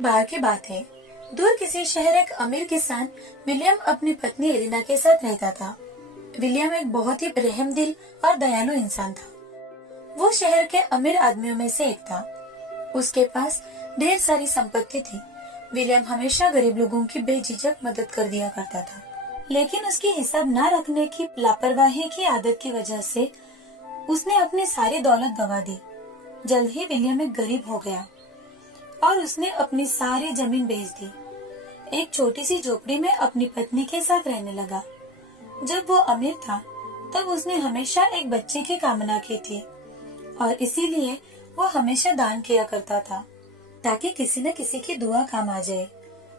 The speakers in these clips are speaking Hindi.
बाहर की बात है। दूर किसी शहर एक अमीर किसान विलियम अपनी पत्नी एलिना के साथ रहता था। विलियम एक बहुत ही रहमदिल और दयालु इंसान था। वो शहर के अमीर आदमियों में से एक था। उसके पास ढेर सारी संपत्ति थी। विलियम हमेशा गरीब लोगों की बेझिझक मदद कर दिया करता था, लेकिन उसकी हिसाब न रखने की लापरवाही की आदत की वजह से उसने अपनी सारी दौलत गंवा दी। जल्द ही विलियम एक गरीब हो गया और उसने अपनी सारी जमीन बेच दी। एक छोटी सी झोपड़ी में अपनी पत्नी के साथ रहने लगा। जब वो अमीर था तब उसने हमेशा एक बच्चे की कामना की थी और इसीलिए वो हमेशा दान किया करता था ताकि किसी न किसी की दुआ काम आ जाए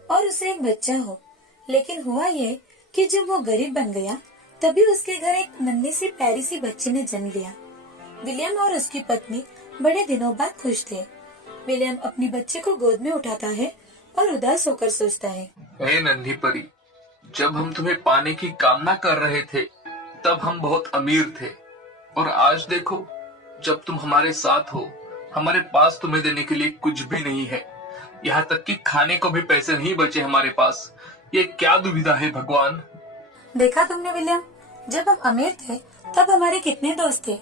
और उसे एक बच्चा हो। लेकिन हुआ ये कि जब वो गरीब बन गया तभी उसके घर एक नन्ही सी प्यारी सी बच्ची ने जन्म लिया। विलियम और उसकी पत्नी बड़े दिनों बाद खुश थे। विलियम अपनी बच्चे को गोद में उठाता है और उदास होकर सोचता है, हे नन्ही परी, जब हम तुम्हें पाने की कामना कर रहे थे तब हम बहुत अमीर थे और आज देखो जब तुम हमारे साथ हो हमारे पास तुम्हें देने के लिए कुछ भी नहीं है। यहाँ तक कि खाने को भी पैसे नहीं बचे हमारे पास। ये क्या दुविधा है भगवान। देखा तुमने विलियम, जब हम अमीर थे तब हमारे कितने दोस्त थे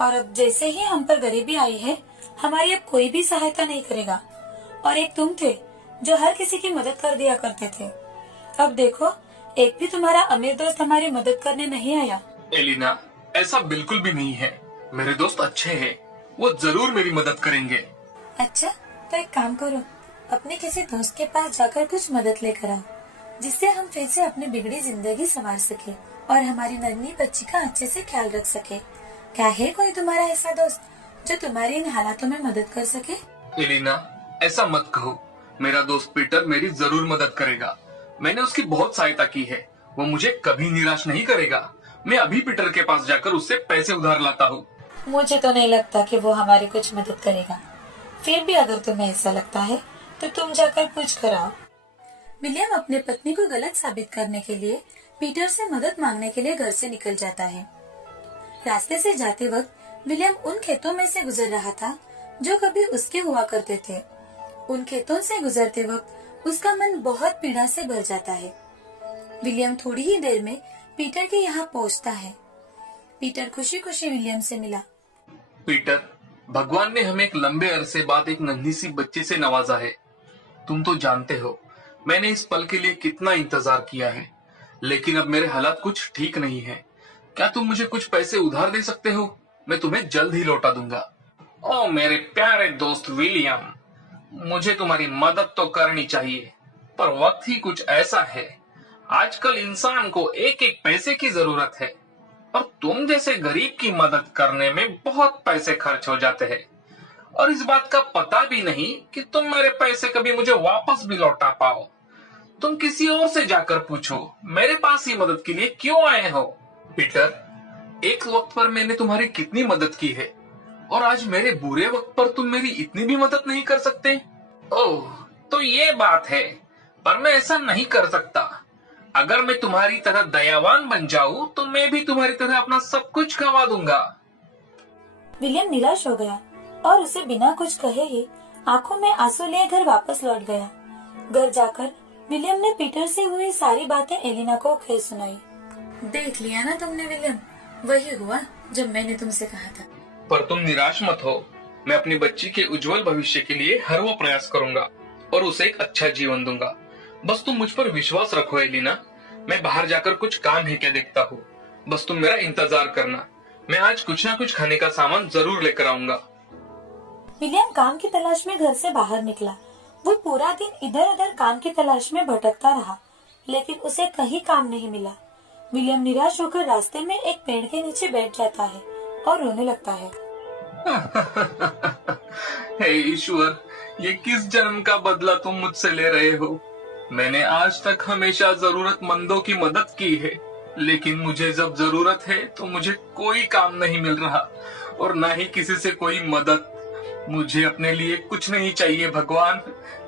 और अब जैसे ही हम पर गरीबी आई है हमारी अब कोई भी सहायता नहीं करेगा। और एक तुम थे जो हर किसी की मदद कर दिया करते थे। अब देखो एक भी तुम्हारा अमीर दोस्त हमारी मदद करने नहीं आया। एलिना, ऐसा बिल्कुल भी नहीं है। मेरे दोस्त अच्छे हैं, वो जरूर मेरी मदद करेंगे। अच्छा तो एक काम करो, अपने किसी दोस्त के पास जाकर कुछ मदद लेकर आओ जिससे हम फिर से अपनी बिगड़ी जिंदगी संवार सके और हमारी नन्ही बच्ची का अच्छे से ख्याल रख सके। क्या है कोई तुम्हारा ऐसा दोस्त जो तुम्हारी इन हालातों में मदद कर सके? एलिना, ऐसा मत कहो। मेरा दोस्त पीटर मेरी जरूर मदद करेगा। मैंने उसकी बहुत सहायता की है। वो मुझे कभी निराश नहीं करेगा। मैं अभी पीटर के पास जाकर उससे पैसे उधार लाता हूँ। मुझे तो नहीं लगता कि वो हमारी कुछ मदद करेगा। फिर भी अगर तुम्हें ऐसा लगता है तो तुम जाकर पूछ कर आओ। विलियम अपने पत्नी को गलत साबित करने के लिए पीटर से मदद मांगने के लिए घर से निकल जाता है। रास्ते से जाते वक्त विलियम उन खेतों में से गुजर रहा था जो कभी उसके हुआ करते थे। उन खेतों से गुजरते वक्त उसका मन बहुत पीड़ा से भर जाता है। विलियम थोड़ी ही देर में पीटर के यहाँ पहुँचता है। पीटर खुशी खुशी विलियम से मिला। पीटर, भगवान ने हमें एक लंबे अरसे बाद एक नन्ही सी बच्ची से नवाजा है। तुम तो जानते हो मैंने इस पल के लिए कितना इंतजार किया है, लेकिन अब मेरे हालात कुछ ठीक नहीं है। क्या तुम मुझे कुछ पैसे उधार दे सकते हो? मैं तुम्हें जल्द ही लौटा दूंगा। ओ मेरे प्यारे दोस्त विलियम, मुझे तुम्हारी मदद तो करनी चाहिए, पर वक्त ही कुछ ऐसा है। आजकल इंसान को एक एक पैसे की जरूरत है और तुम जैसे गरीब की मदद करने में बहुत पैसे खर्च हो जाते हैं और इस बात का पता भी नहीं कि तुम मेरे पैसे कभी मुझे वापस भी लौटा पाओ। तुम किसी और से जाकर पूछो, मेरे पास ही मदद के लिए क्यों आए हो? पीटर, एक वक्त पर मैंने तुम्हारी कितनी मदद की है और आज मेरे बुरे वक्त पर तुम मेरी इतनी भी मदद नहीं कर सकते? ओह, तो ये बात है, पर मैं ऐसा नहीं कर सकता। अगर मैं तुम्हारी तरह दयावान बन जाऊं तो मैं भी तुम्हारी तरह अपना सब कुछ गंवा दूंगा। विलियम निराश हो गया और उसे बिना कुछ कहे ही आंखों में आंसू लिए घर वापस लौट गया। घर जाकर विलियम ने पीटर से हुई सारी बातें एलिना को फिर सुनाई। देख लिया ना तुमने विलियम, वही हुआ जो मैंने तुमसे कहा था। पर तुम निराश मत हो। मैं अपनी बच्ची के उज्जवल भविष्य के लिए हर वो प्रयास करूंगा और उसे एक अच्छा जीवन दूंगा। बस तुम मुझ पर विश्वास रखो एलिना। मैं बाहर जाकर कुछ काम है क्या देखता हूँ। बस तुम मेरा इंतजार करना। मैं आज कुछ ना कुछ खाने का सामान जरूर लेकर आऊंगा। विलियम काम की तलाश में घर से बाहर निकला। वो पूरा दिन इधर उधर काम की तलाश में भटकता रहा, लेकिन उसे कहीं काम नहीं मिला। विलियम निराश होकर रास्ते में एक पेड़ के नीचे बैठ जाता है और रोने लगता है। हे ईश्वर, ये किस जन्म का बदला तुम मुझसे ले रहे हो? मैंने आज तक हमेशा जरूरतमंदों की मदद की है, लेकिन मुझे जब जरूरत है तो मुझे कोई काम नहीं मिल रहा और ना ही किसी से कोई मदद। मुझे अपने लिए कुछ नहीं चाहिए भगवान,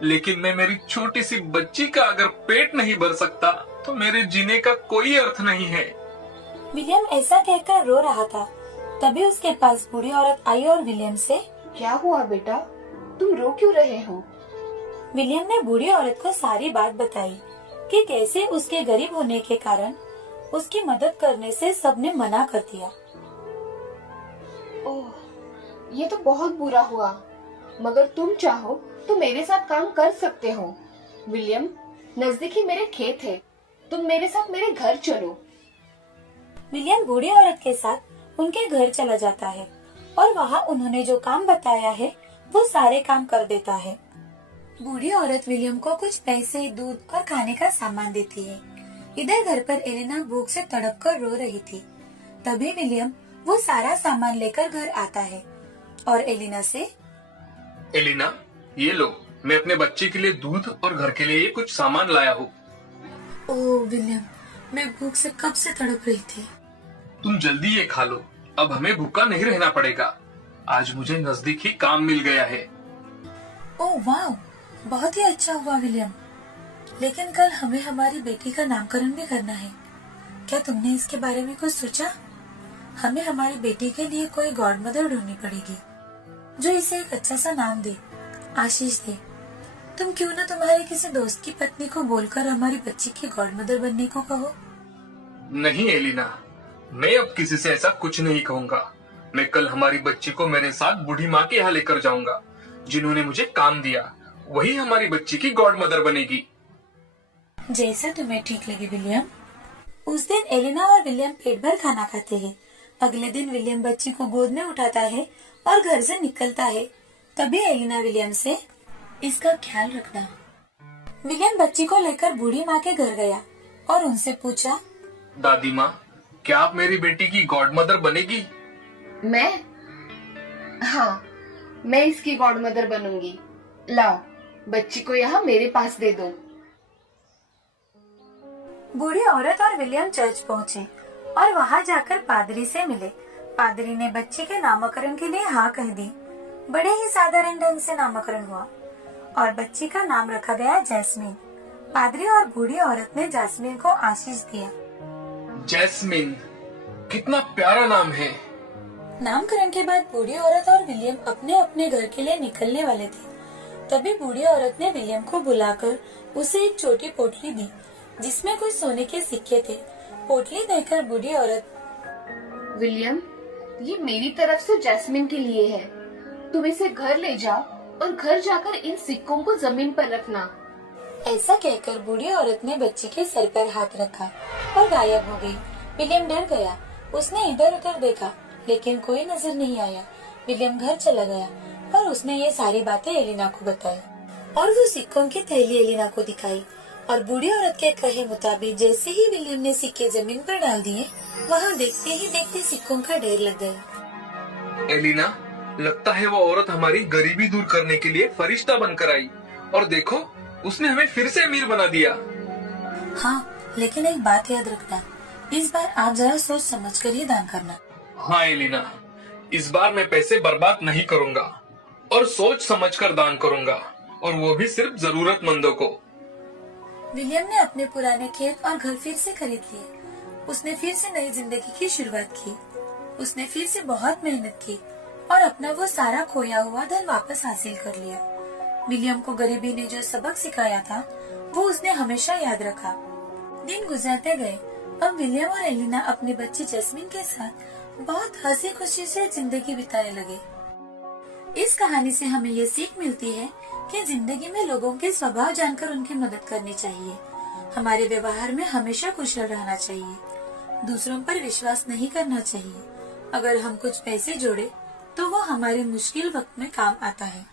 लेकिन मैं मेरी छोटी सी बच्ची का अगर पेट नहीं भर सकता तो मेरे जीने का कोई अर्थ नहीं है। विलियम ऐसा कहकर रो रहा था। तभी उसके पास बूढ़ी औरत आई और विलियम से, क्या हुआ बेटा, तुम रो क्यों रहे हो? विलियम ने बूढ़ी औरत को सारी बात बताई कि कैसे उसके गरीब होने के कारण उसकी मदद करने से सबने मना कर दिया। ओह, ये तो बहुत बुरा हुआ, मगर तुम चाहो तो मेरे साथ काम कर सकते हो। विलियम, नजदीक ही मेरे खेत है, तुम मेरे साथ मेरे घर चलो। विलियम बूढ़ी औरत के साथ उनके घर चला जाता है और वहाँ उन्होंने जो काम बताया है वो सारे काम कर देता है। बूढ़ी औरत विलियम को कुछ पैसे, दूध और खाने का सामान देती है। इधर घर पर एलिना भूख से तड़प कर रो रही थी। तभी विलियम वो सारा सामान लेकर घर आता है और एलिना से, एलिना, ये लो, मैं अपने बच्चे के लिए दूध और घर के लिए ये कुछ सामान लाया हूँ। ओह विलियम, मैं भूख से कब से तड़प रही थी। तुम जल्दी ये खा लो, अब हमें भूखा नहीं रहना पड़ेगा। आज मुझे नजदीक ही काम मिल गया है। ओह वाह, बहुत ही अच्छा हुआ विलियम, लेकिन कल हमें हमारी बेटी का नामकरण भी करना है। क्या तुमने इसके बारे में कुछ सोचा? हमें हमारी बेटी के लिए कोई गॉड मदर ढूंढनी पड़ेगी जो इसे एक अच्छा सा नाम दे, आशीष दे। तुम क्यों ना तुम्हारे किसी दोस्त की पत्नी को बोलकर हमारी बच्ची की गॉड मदर बनने को कहो। नहीं एलिना, मैं अब किसी से ऐसा कुछ नहीं कहूँगा। मैं कल हमारी बच्ची को मेरे साथ बूढ़ी माँ के यहाँ लेकर जाऊंगा। जिन्होंने मुझे काम दिया वही हमारी बच्ची की गॉड मदर बनेगी। जैसा तुम्हें ठीक लगे विलियम। उस दिन एलिना और विलियम पेट भर खाना खाते हैं। अगले दिन विलियम बच्ची को गोद में उठाता है और घर से निकलता है। तभी एलिना विलियम से, इसका ख्याल रखना। विलियम बच्ची को लेकर बूढ़ी माँ के घर गया और उनसे पूछा, दादी माँ, क्या आप मेरी बेटी की गॉड मदर बनेगी? मैं? हाँ, मैं इसकी गॉड मदर बनूंगी। लाओ, बच्ची को यहाँ मेरे पास दे दो। बूढ़ी औरत और विलियम चर्च पहुँचे और वहाँ जाकर पादरी से मिले। पादरी ने बच्ची के नामकरण के लिए हाँ कह दी। बड़े ही साधारण ढंग से नामकरण हुआ और बच्ची का नाम रखा गया जैस्मिन। पादरी और बूढ़ी औरत ने जैस्मिन को आशीष दिया। जैस्मिन, कितना प्यारा नाम है। नामकरण के बाद बूढ़ी औरत और विलियम अपने अपने घर के लिए निकलने वाले थे। तभी बूढ़ी औरत ने विलियम को बुलाकर उसे एक छोटी पोटली दी जिसमें कुछ सोने के सिक्के थे। पोटली देकर बूढ़ी औरत, विलियम, ये मेरी तरफ से जैस्मिन के लिए है। तुम इसे घर ले जाओ और घर जाकर इन सिक्कों को जमीन पर रखना। ऐसा कहकर बूढ़ी औरत ने बच्ची के सर पर हाथ रखा और गायब हो गई। विलियम डर गया। उसने इधर उधर देखा लेकिन कोई नजर नहीं आया। विलियम घर चला गया और उसने ये सारी बातें एलिना को बताई और वो सिक्कों की थैली एलिना को दिखाई। और बूढ़ी औरत के कहे मुताबिक जैसे ही विलियम ने सिक्के जमीन पर डाल दिए, वहाँ देखते ही देखते सिक्कों का ढेर लग गया। एलिना, लगता है वो औरत हमारी गरीबी दूर करने के लिए फरिश्ता बनकर आई और देखो, उसने हमें फिर से अमीर बना दिया। हाँ, लेकिन एक बात याद रखना, इस बार आप जरा सोच समझ कर ही दान करना। हाँ एलिना, इस बार मैं पैसे बर्बाद नहीं करूँगा और सोच समझकर दान करूँगा, और वो भी सिर्फ जरूरतमंदों को। विलियम ने अपने पुराने खेत और घर फिर से खरीद लिए। उसने फिर से नई जिंदगी की शुरुआत की। उसने फिर से बहुत मेहनत की और अपना वो सारा खोया हुआ धन वापस हासिल कर लिया। विलियम को गरीबी ने जो सबक सिखाया था वो उसने हमेशा याद रखा। दिन गुजरते गए। अब विलियम और एलिना अपनी बच्ची जैस्मिन के साथ बहुत हंसी खुशी से जिंदगी बिताने लगे। इस कहानी से हमें ये सीख मिलती है कि जिंदगी में लोगों के स्वभाव जानकर उनकी मदद करनी चाहिए। हमारे व्यवहार में हमेशा कुशल रहना चाहिए। दूसरों पर विश्वास नहीं करना चाहिए। अगर हम कुछ पैसे जोड़े तो वो हमारे मुश्किल वक्त में काम आता है।